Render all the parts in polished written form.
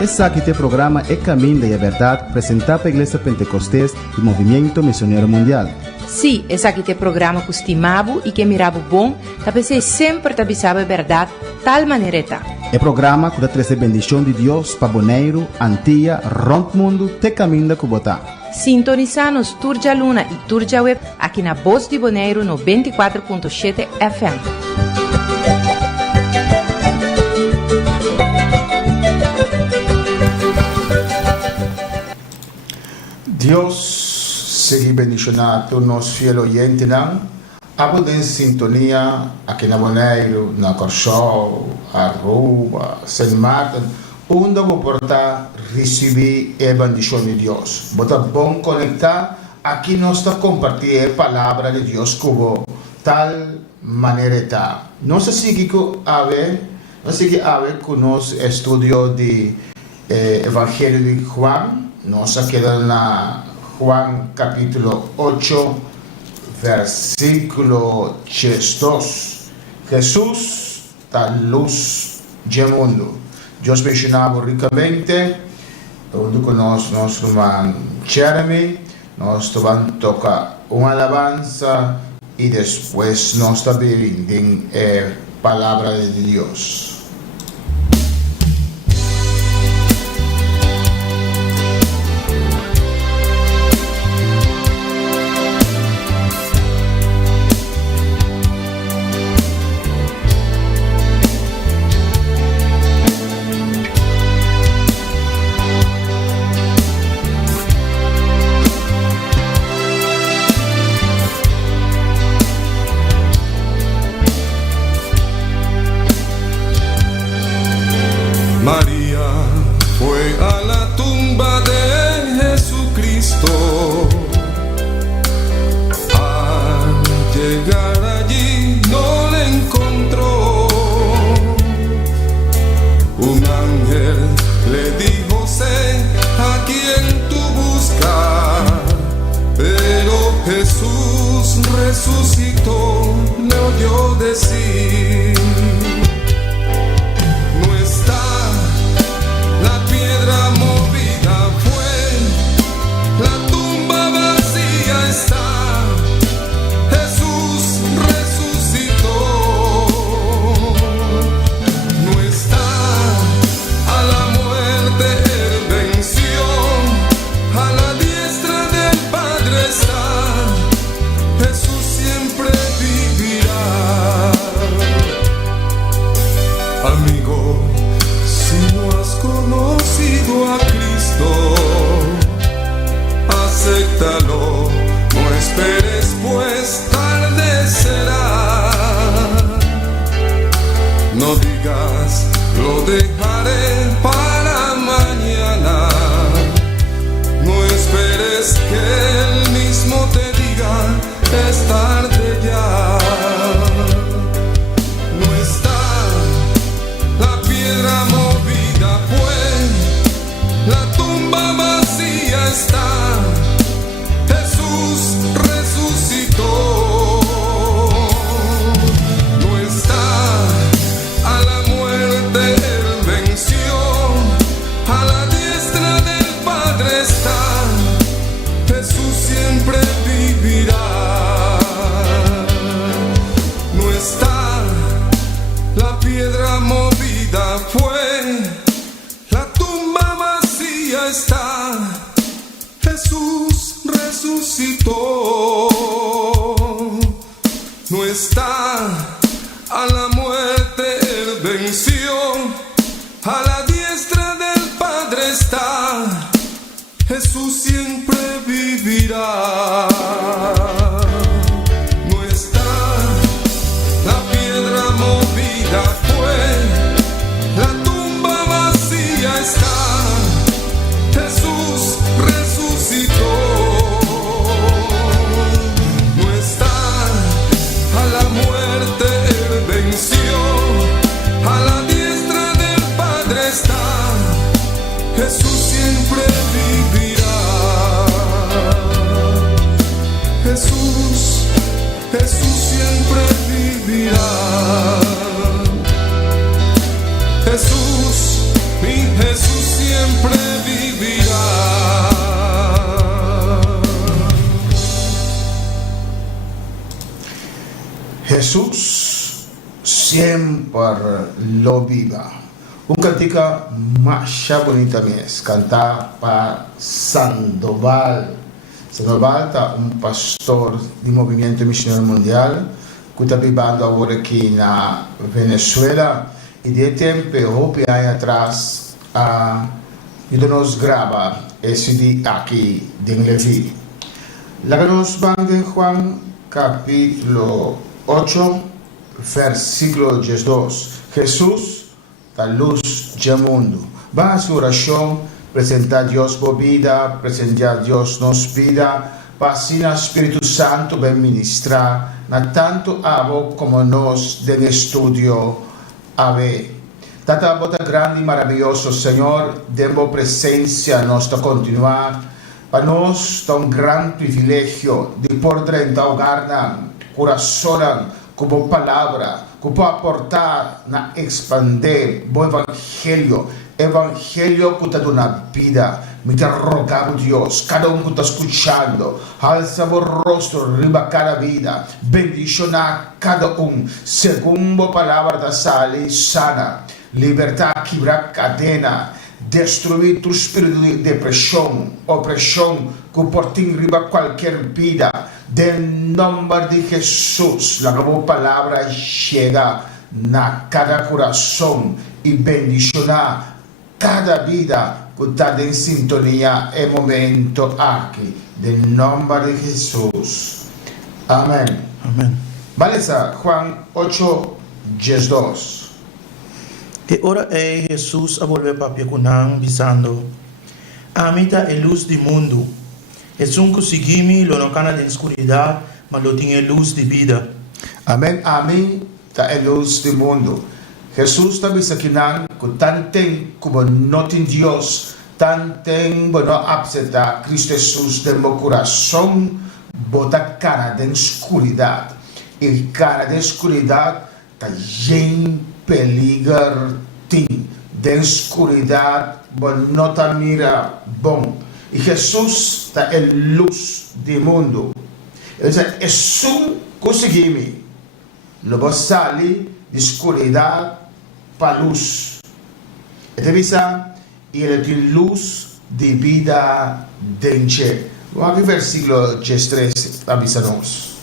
Esse aqui é programa É Caminho da Verdade, apresentado pela Igreja Pentecostés e Movimento Missionário Mundial. Sim, esse aqui é programa que estimava e que mirava bom, talvez sempre te avisava a verdade, tal maneira está. É programa que traz a bendição de Deus para Bonaire, Antilha, Rompe Mundo, te caminho da Cubotá. Sintoniza-nos Turja Luna e Turja Web aqui na Voz de Bonaire no 24.7 FM. Deus seja bendicionado nos fiel oyentes, abo em sintonia aqui na Bonaire, na Corchou, Aruba, Saint Martin, onde vou portar receber a bendição de Deus. Bota bom conectar, aqui nós está compartilhando a palavra de Deus como tal maneira está. Nós seguimos com nosso estudo de Evangelho de Juan. Nós quedamos na Juan capítulo 8, versículo 2. Jesús, da luz do mundo. Deus mencionava ricamente, junto com nosso irmão Jeremy, nós vamos tocar uma alabança e depois nós também a palavra de Deus. María fue a la tumba de Jesucristo. Al llegar allí no le encontró. Un ángel le dijo: sé a quien tú buscas. Pero Jesús resucitó, le oyó decir: piedra movida fue, la tumba vacía está, Jesús resucitó. No está, a la muerte él venció, a la diestra del Padre está, Jesús siempre vivirá. Amigo, si no has conocido a Cristo, acéptalo, no esperes, pues tarde será. No digas: lo dejaré para mañana. No esperes que él mismo te diga: es tarde ya. No está, la piedra movida fue, la tumba vacía está, Jesús resucitó. No está, a la muerte él venció, a la diestra del Padre está, Jesús siempre vivirá. No está, la piedra movida fue, la tumba vacía está, Jesús resucitó. No está, a la muerte él venció, a la diestra del Padre está, Jesús siempre vivirá. No está, la piedra movida fue, la tumba vacía está, Jesús resucitó. No está, a la muerte él venció, a la diestra del Padre está, Jesús siempre vivirá. Jesús, Jesús siempre vivirá. Jesús siempre lo viva. Un cantica más bonita es cantar para Sandoval. Sandoval está un pastor del Movimiento Misionero Mundial que está viviendo ahora aquí en Venezuela y de tiempo que hay atrás y nos graba ese día aquí en Leví. La que nos van de Juan capítulo 8 versículo 12. Jesús la luz del mundo. Va a su oración, presentar a Dios por vida, presentar a Dios nos vida, para así el Espíritu Santo va a ministrar, na tanto abo como nos den estudio a ver. Tata bota grande y maravilloso, Señor, demos presencia a nuestro continuar, para nos da un gran privilegio de poder entregar corazón como palabra, que puede aportar a expandir el evangelio que te da una vida. Me te rogamos, Dios, cada uno que está escuchando, alza el rostro arriba cada vida, bendicionar cada uno, según la palabra de sal y sana, libertad, quebrar cadena, destruir tu espíritu de depresión, opresión, que por ti arriba cualquier vida. Del nombre de Jesús, la nueva palabra llega a cada corazón y bendicionar cada vida que está en sintonía en momento aquí. Del nombre de Jesús. Amén. Amén. Vale, Juan 8, 12. E ora é Jesus a volver para Piacunang, dizendo: a mim está a luz do mundo. E se conseguimos, lo não cana de escuridão, mas lo tem a luz de vida. Amém. A mim está a luz do mundo. Jesus está dizendo que tanto tem como não tem Deus, tanto tem como não aceitar Cristo Jesus de meu coração, bota cara de escuridão. E cara de escuridão está em peligro, de escuridão, não está mira bom. E Jesus está a luz do mundo. Ele diz: é só conseguimos. Logo sair de escuridão para a luz. Ele diz: e ele tem luz de vida dentro. Vamos ao versículo 13, avisa-nos.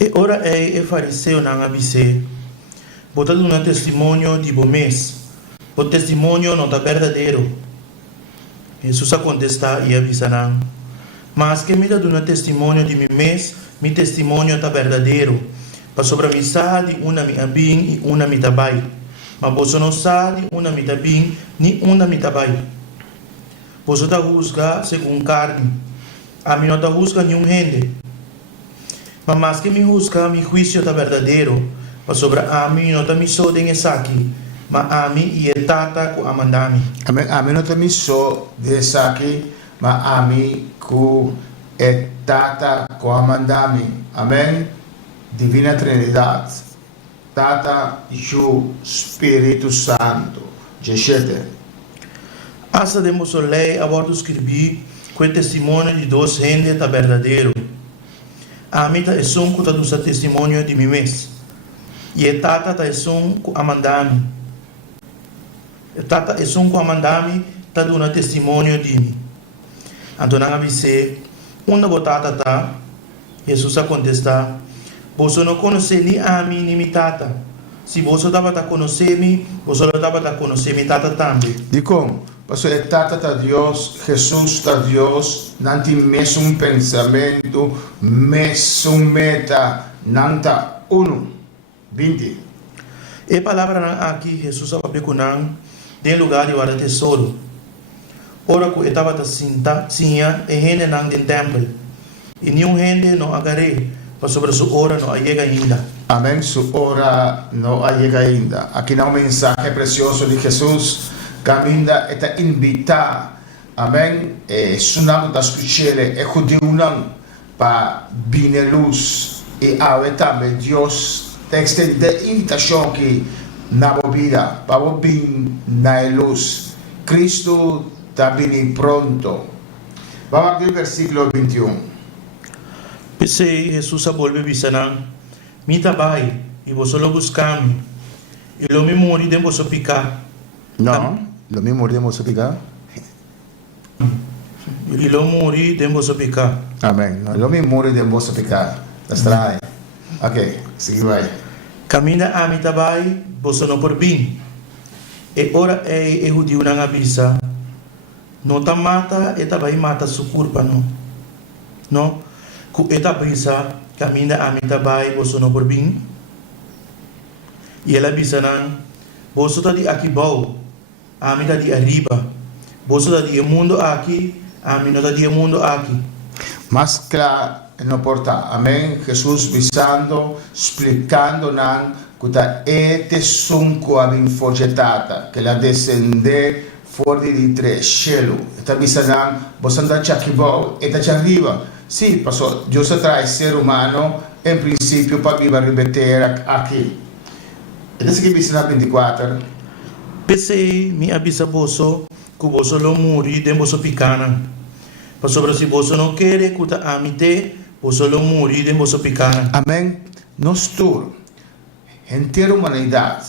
E ora é o fariseu não avise, botando um testemunho de bom mês. O testemunho não está verdadeiro. Jesus a contestar e avisar: mas que me dá um testemunho de mim mês, meu testemunho está verdadeiro. Para sobre mim sabe, uma me abim e uma me tabai. Mas você não sabe, uma me tabim, nem uma me tabai. Você está juzga segundo carne. A mim não está juzga nenhum gente. Mas que me juzga, meu juízo está verdadeiro. Para sobre a mim não está me só de aqui. Mas a mim e a tata que amandami. Amém. A mim não está me só de aqui, mas a mim que a tata que amandami. Amém. Divina Trindade, Tata e o Espírito Santo. Jeshete. Asa de Mosolei, a bordo escrevi que o testemunho de duas gente está verdadeiro. A mim é um que está dando testemunho de mim mesmo. E a tata é um que amandami. A tata é um que amandami está dando testemunho de mim. Então, não avise, uma botada está, Jesus a contestar: você não conhece nem a mim nem minha tata. Se você estava a conhecer-me, você não estava a conhecer minha tata também. De como? Porque a tata está Deus, Jesus está Deus, não tem mesmo pensamento, mesmo meta, não está uno. 20. E a palavra aqui, Jesus a pecunar, tem lugar de guardar tesouro. Ora que estava a sentar, tinha, e gente não tem templo. E nenhum gente não agarrei. Mas sobre sua hora não chega ainda. Amém. Sua hora não chega ainda. Aqui não mensagem precioso de Jesus. Caminha está invitar. Amém. Sunam da escuchele é judeu não para vir a luz e ao também Deus tem estender invitação que na vida para vir na luz. Cristo está vindo pronto. Vamos ao versículo 21. Pensei, Jesus a volver a visitar, mi tabai, e você lo buscami, e lo mi mori de você picar. No, lo mismo podemos explicar. E lo mori de você picar. Amén. No, lo mismo podemos explicar. Las trae. Ok, sigue vai. Camina a mi tabai, você não por bem. E ora e judio na avisa. Não ta mata, e tabai mata su culpa, não. Não? Ku eta brisa, camina a mi tabai, você não por bem. E ela avisa não. Você tá de aqui bom, a mim tá de arriba. Você tá de mundo aqui, a mim não tá de mundo aqui. Más claro no importa. Amén. Jesús visando, explicando nan kuta ete sunko abin forgetata que la descende fuori di tre cielo. Esta visa nan bosanda chakibo eta arriba. Sí, pasó. Dios trae ser humano en principio para vivir ribeter aquí. Esta que visa 24. Pensei, mi avisa boso, que boso lo muri, de boso picana. Mas sobre se boso não quer, que a amite, boso lo muri, de boso picana. Amém. Nós todos, inteira humanidade,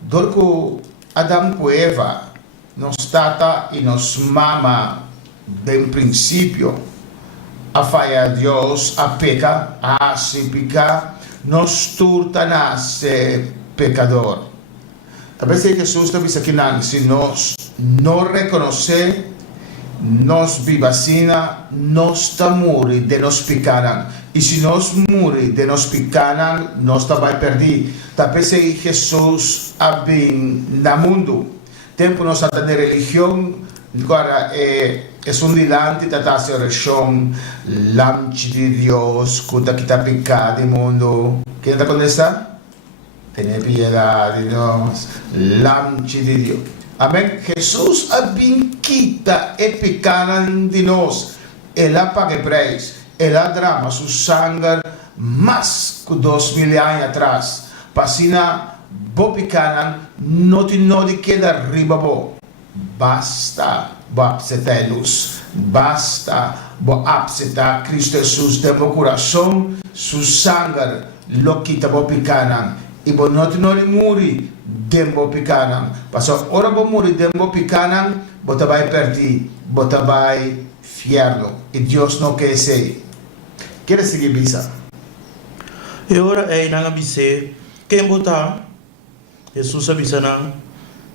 dorco Adão e Eva, nos tata e nos mama, bem princípio, a falha de Deus, a peca, a se picar, nós todos nasce pecador. Talvez Jesus está dizendo que se nós não reconhecer, nós vivacina, nós estamos de nos picaram. E se nós morrer de nos picaram, nós vai perder. Talvez Jesus bem no mundo. Tempo nós está na religião, agora é dilante da nossa religião, lamche de Deus, que está pecado no mundo. Quem está com essa? Tenha piedade de nós, lamche de Deus. Amém? Jesus quita e pecado de nós. Ela paga preço. Ela drama su sangue mais que 2000 anos atrás. Passina, bo picanan, não te de queda riba bo. Basta, bo apseta luz. Basta, bo apseta Cristo Jesus de meu coração, su sangue lo quita bo picanan. E bo não te muri de bo picanan. Passou, ora bo muri de bo picanan, bo te vai perder, bo te vai fierno. E Deus não quer ser. Quer seguir bisa? E ora é na abise, quem botar, Jesus avisa não,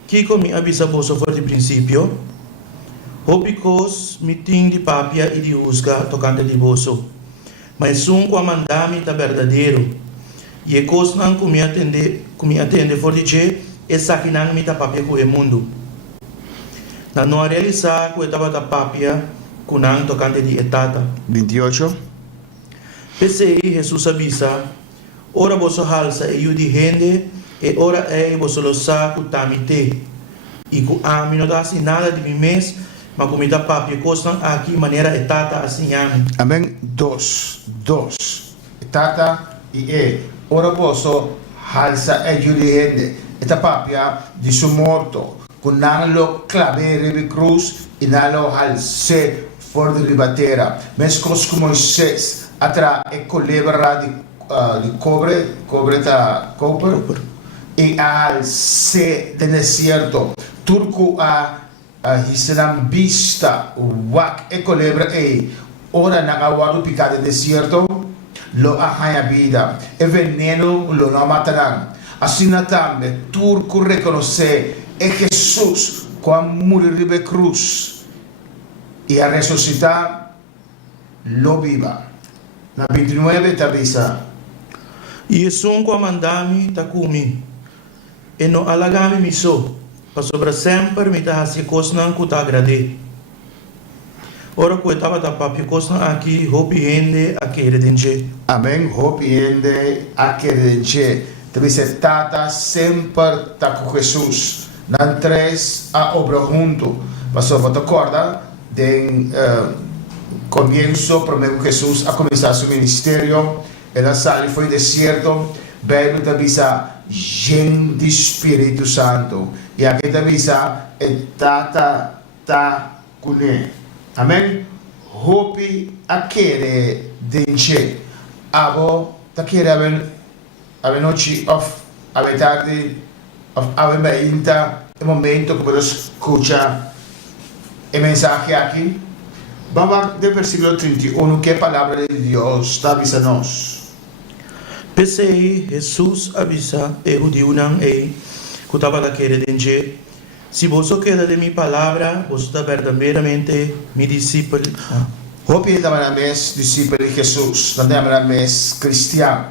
que comi avisa boso for de princípio, opicos miting de papia e de usga tocante de boso, mas com a mandami tá verdadeiro, e é cos não comi atende for de che, e saquinang mi tá papia com o mundo. Na não realizar com etapa da papia, com não tocante de etata. 28. Pensei, Jesus avisa, ora vosso halsa e eu de rende, e ora é vosso lo saco tamite. E com a mim não dá assim nada de mim mesmo, mas como está papi, costam aqui maneira etata assim ame. Amém. Dos. Etata e ora vosso halsa e eu de rende. Eta papia de su morto, com nalo clavere de cruz e nalo halse for de ribatera. Mescos como Moisés. Atra e colebra di cobre e al se del desierto turco hisram vista wak e colebra e ora nagawaru picado del desierto lo ahaya vida e veneno lo no matarán así natambe turco reconoce e Jesús cuando murió de cruz y a resucitar lo viva. Na 29 te avisa. E sunco a mandami ta kumi. E no alagami mi so. Pa sobra sempre mi ta hasi kosnan ku ta agrade. Ora ku etava ta papi kosnan aqui hopi ende a querer denje. Amém. Hopi ende a querer denje. Te avisa tata sempre ta com Jesus. Nan três a obra junto. Pastor, você acorda? Comienzo, primero Jesús a comenzar su ministerio, él sale, fue desierto, pero te avisa, lleno de Espíritu Santo, y aquí te avisa, ta cune, amén, hopi a quere denche, abo, ta quiere haber ave noite, ave tarde, ave mainta, el momento que podemos escuchar el mensaje aquí. Vamos del versículo 31, que palabra de Dios está avisándonos. Pensei, Jesus avisa, judeu não é, que estava lá querendo dizer, se você quer de minha palavra, você está verdadeiramente meu discípulo. Hopi naman na mes discípulo de Jesus, naman na mes cristiano.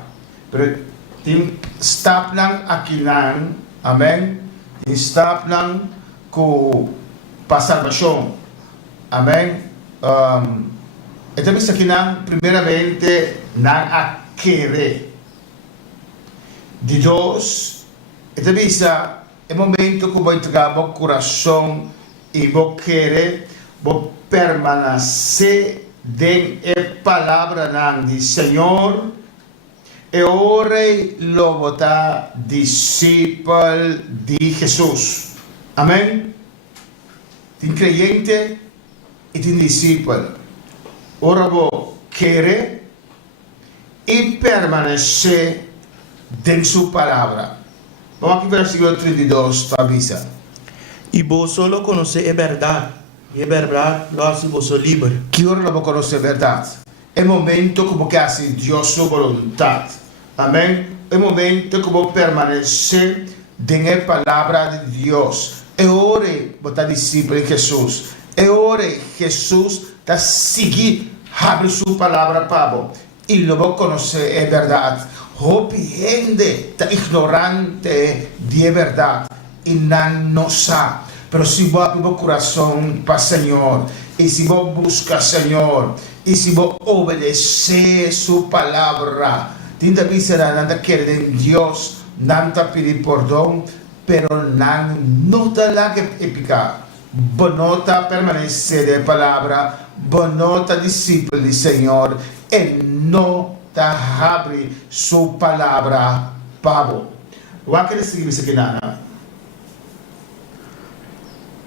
Pero tim stop lang akinan, amen. Tim stop lang ko pasalvasyon, amen. Ito bisa kinang primeramente nang akere. De dos, ito bisa el momento que vou entregar meu coração e vou querer, vou permanecer dentro da palavra do Senhor e ora lo botar discípulo de Jesus. Amém? Tem crente e tem discípulo. Ora vou querer e permanecer dentro de sua palavra. Vamos aqui versículo 32, avisa. E você só conhece a verdade, e a verdade lo hace você livre. Que ora não vou conhecer a verdade. É o momento que vou fazer Deus sua vontade. Amém? É o momento que vou permanecer dentro da palavra de Deus. É hora de botar discípulo de Jesus. É hora de Jesus está seguir, abre sua palavra para e não vou conhecer a verdade. Hope gente está ignorante de verdade e não sabe. Pero se vou abrir meu coração para o Senhor, e se vou buscar o Senhor, e se vou obedecer sua palavra, tinta visera nada querer em Deus, não está pedir perdão, pero não está lá que pecar. Bonota permanecer da palavra, bonota discípulo do Senhor, e não abre sua palavra para o que ele escreve isso aqui na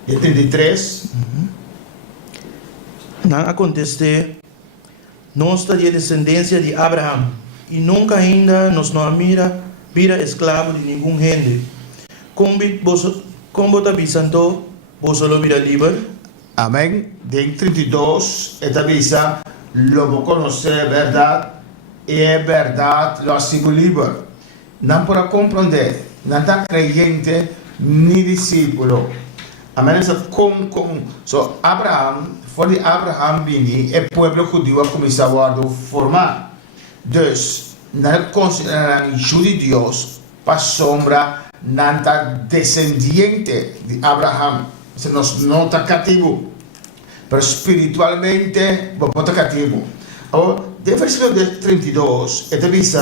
33. Não acontece, nós estamos de descendência de Abraão e nunca ainda nos não vira escravo de nenhum gente. Como está avisando, você lo vira livre. Amém. Em 32, ele avisa, lo vou conhecer a verdade, e a verdade lo hace livre. Não pode compreender, não está crente nem discípulo. Amém. So Abraham, foi de Abraham vini, e pueblo judío a começar a formar. Dus, não consideram de Deus para sombra, não está descendiente de Abraham. Se nós não está cativo, mas espiritualmente, vamos estar cativo. De versículo 32, ele diz,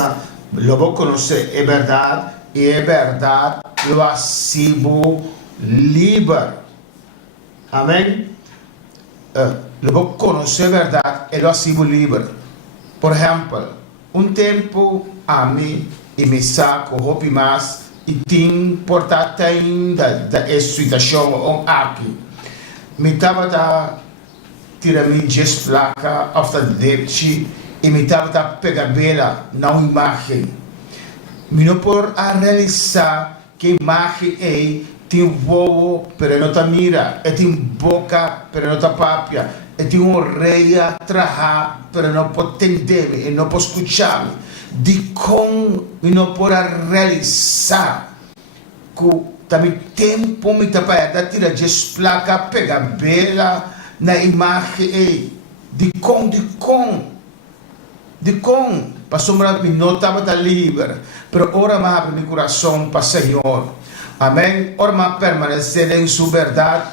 lo vou conhecer a verdade, e a verdade lo hace livre. Amém? Lo vou conhecer a verdade, e lo hace livre. Por exemplo, tempo a mim, e me saco, roupa mais, e tem portata ainda da situação aqui. Me estava da tirar minha placa, after dente, e me estava da pegar bela na imagem. Me não por a realizar que a imagem é tem voo, pero não tá mira, e tem boca, pero não tá papia, e tem orelha atrás, pero não pode entender, e não pode escuchar. De como me não pode realizar que também tempo me tá para tirar placa, pegar bela na imagem, de como para sombra me não estava livre, pero ora me abre meu coração para o Senhor. Amém? Ora me permanecer em sua verdade,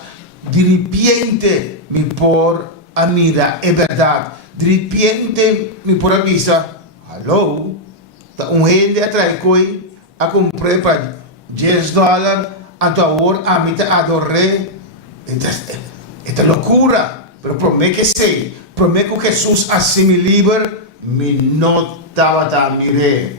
de repente me por a mira é verdade, de repente me por avisa, alô, tá gente atrás coi a comprar para $10, a tua hora a mim tá adorei, esta loucura, pero promete que sei, promete que Jesus assim me livre, me não estava a mirar.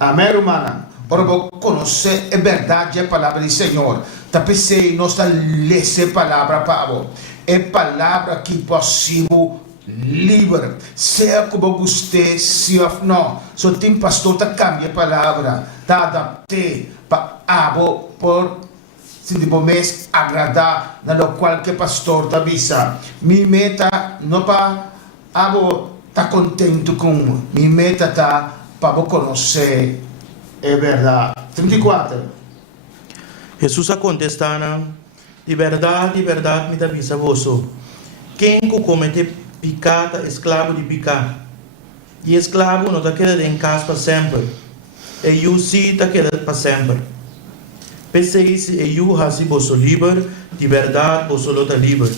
Amém, irmã? Ora vou conhecer a verdade, a palavra do Senhor. Tá pensei, nós tá lendo a palavra para é palavra que possível livre. Seja como você, sim ou não. Só tem pastor que cambia a palavra, tá adapte para abo por se de mês agradar na lo qual que pastor tá avisa. Mi meta não para abo tá contento com, mi meta tá para conhecer é verdade. 34. Jesus a contestando, de verdade, me dá avisa vosso. Quem comete pecado é escravo de pecado. E escravo não está quedando em casa para sempre. E eu sim está quedando para sempre. Pensei se eu assim vosso livre, de verdade vosso não está livre.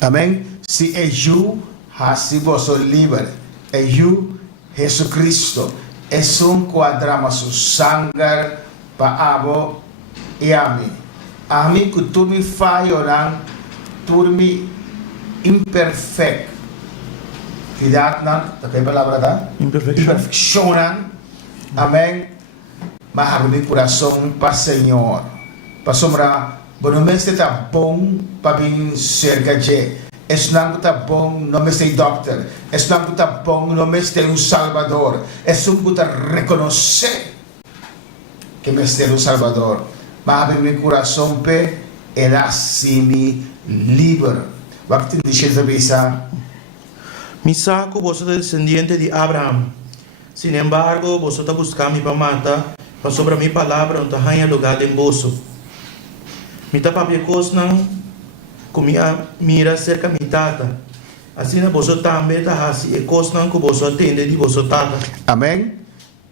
Amém? Se eu assim vosso livre, eu, Jesus Cristo, é um quadrama su sangue para abo e a mim. A mim que tu me faz orar, tu me imperfeito. Cuidado, não? Tá que palavra tá? Imperfeição. Amém? Mas abre meu coração para o Senhor. Para sombrar, não me está bom para vir cerca de. Es não está bom, não me sei doctor. Es não está bom, não me sei um Salvador. Es um que reconhecer que me sei um Salvador. Mas abre meu coração para ele assim livre. Waktu dice Zabisa. Mi saco vosotros descendiente de Abraham. Sin embargo, vosotros buscáis mi para matar, para sobre mi palabra no haya lugar en vosso. Mi tapapia cosnan, comia mira cerca mi tata. Assim vosotros também tá assim e cosnan que vosotros atende de vosotros tata. Amém.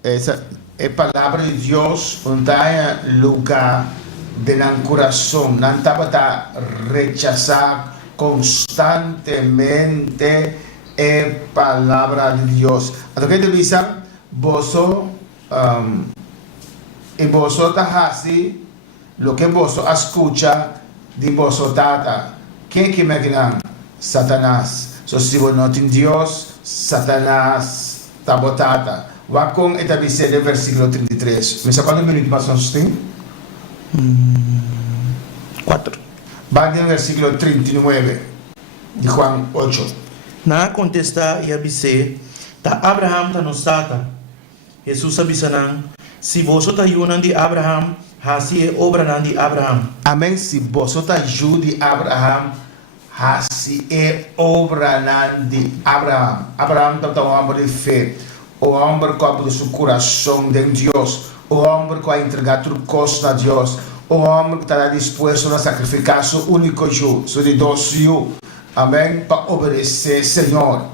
Essa é a palavra de Deus, onde há lugar de nosso coração. Não estava a rechazar constantemente a palavra de Deus. Então, que diz, vosotros e vosotros así lo que vosotros escucha de vosotros tata. ¿Quién que me quieren? Satanás. So, si vos no tienen Dios, Satanás está botata. Va con esta visita del versículo 33. ¿Me sacan un minuto más usted? 4. Va en el versículo 39 de Juan 8. Na contesta e abise, ta Abraham ta nos tata. Jesus abisanan, si vosotros ayunan de Abraham, así es obra de Abraham. Amém. Se vosotros ayudan de Abraham, assim é obra de Abraham. Abraham está um homem de fé. O homem que abre seu coração de Deus. O homem que vai entregar tudo coisa a Deus. O homem que está disposto a sacrificar seu único eu, seu de Deus eu. Amém. Para obedecer, Senhor.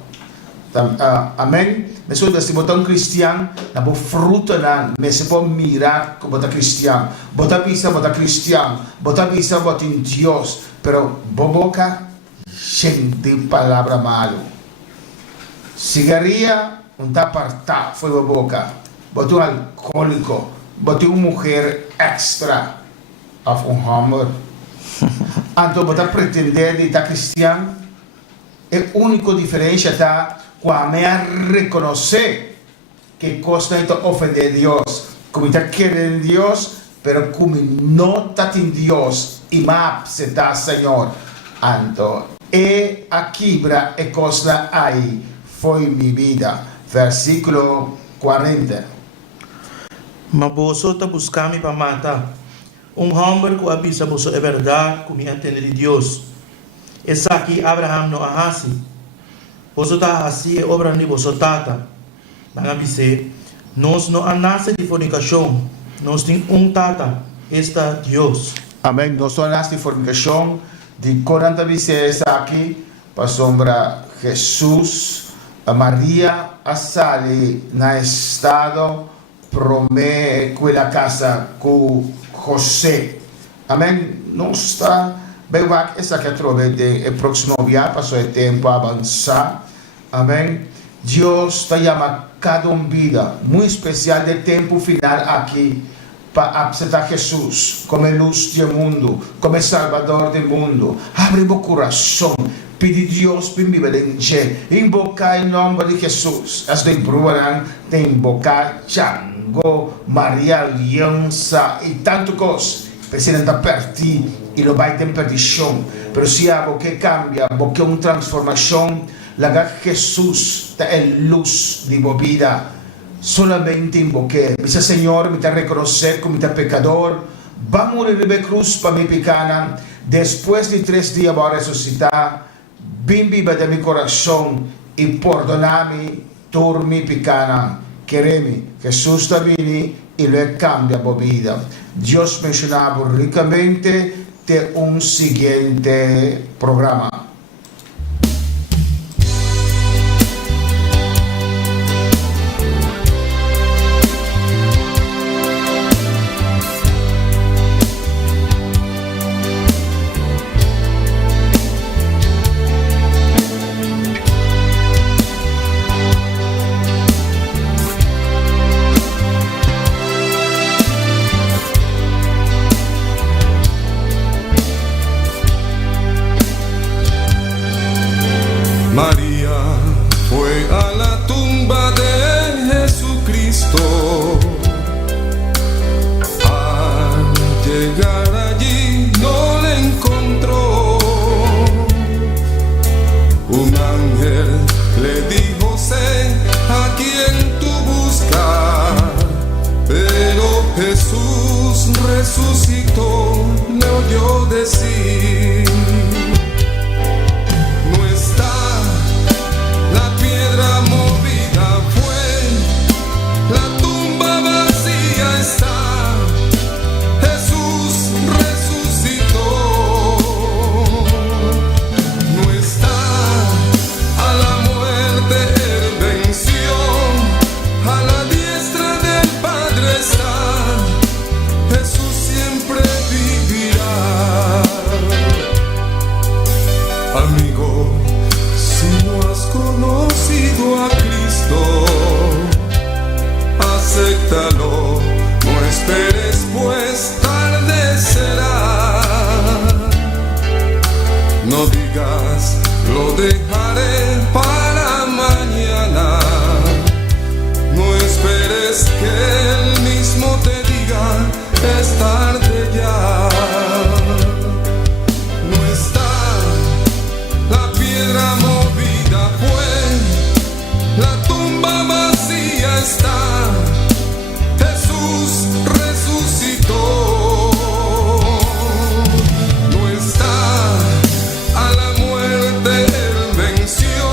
Amém. Mas se você botar cristiano, na boa fruta não, mas se pode mirar que botar cristiano, botar pisa, botar cristiano, botar pisa, botar em Deus, pero boca gente palavra malo. Cigarrilha, tá apartado, foi boca. Botar alcoólico, botar mulher extra, of homem. Então botar pretender de estar cristiano, é a única diferença tá quando reconhecer que costa está ofender a Deus, como está querendo Deus, pero como não está em Deus e mais se está Senhor. Então, e a quebra é costa aí foi minha vida. Versículo 40. Mas vosotros buscáis para matar. Homem que avisa vos é verdade, como atende de Deus. Essa aqui Abraham não hace. Vosotros así é obra de vosotros tata. Van a dizer, nós não nasce de fornicação, nós tem tata, está Deus. Amém. Nós não nasce de fornicação, de 40 vezes aqui, para sombra Jesus, a Maria, a sali na estado, promete aquela casa com José. Amém. Não está bem, essa que eu trouxe de próximo dia, passou o tempo a avançar. Amém. Deus está chamando cada vida muito especial de tempo final aqui para apresentar Jesus como luz do mundo, como Salvador do mundo. Abre o coração, pede Deus para me bendizer, invocar em nome de Jesus. As de Bruaran tem invocar Chango, Maria Aliança e tanto coisa. Precisa perto e não vai ter perdição. Pero se algo que cambia, porque uma transformação, laga Jesús da el luz de mi vida. Solamente invoqué. Dice Señor, me te reconocer como mi pecador. Va a morir en la cruz para mi pecana. Después de 3 días va a resucitar. Ven viva de mi corazón y perdoname por mi pecana. Quereme, Jesús está vini y le cambia mi vida. Dios mencionaba ricamente de un siguiente programa. María fue a la tumba de Jesucristo. Al llegar allí no le encontró. Un ángel le dijo: sé a quien tú buscas. Pero Jesús resucitó, le oyó decir: acéptalo, no esperes, pues tarde será. No digas, lo dejaré para mañana. No esperes que él mismo te diga, es tarde ya. No está la piedra movida, pues la tumba vacía está. Jesús resucitó. No está, a la muerte él venció.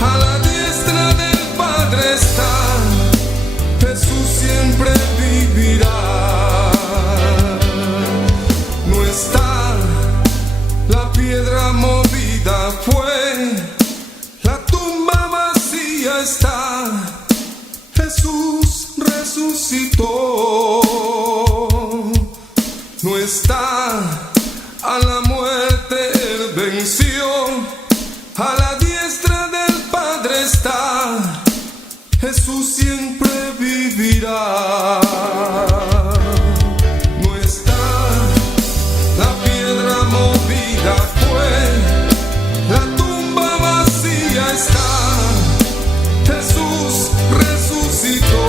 A la diestra del Padre está. Jesús siempre vivirá. No está, la piedra movida fue. La tumba vacía está. Jesús resucitó. No está, a la muerte él venció. A la diestra del Padre está. Jesús siempre vivirá. No está, la piedra movida fue. La tumba vacía está. Jesús resucitó.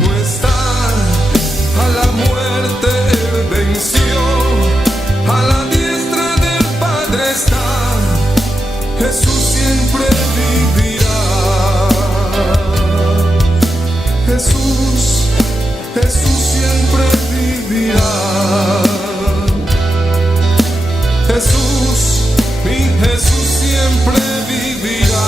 No está, a la muerte él venció. A la diestra del Padre está. Jesús siempre vivirá. Jesús, Jesús siempre vivirá. Jesús, mi Jesús siempre vivirá.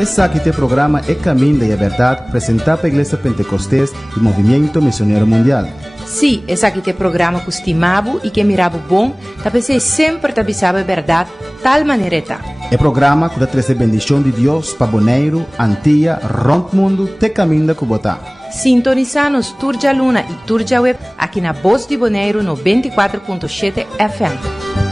Esse aqui é o programa É Caminho da Verdade, apresentado pela Igreja Pentecostés e Movimento Missionário Mundial. Sim, esse aqui é o programa que estimava e que mirava bom, talvez sempre te avisava a verdade, tal maneira tá. É programa que traz a bendição de Deus para Bonaire, Antilha, Rompo Mundo, te caminho da Cubotá. Sintoniza-nos Turja Luna e Turja Web aqui na Voz de Bonaire 94.7 FM.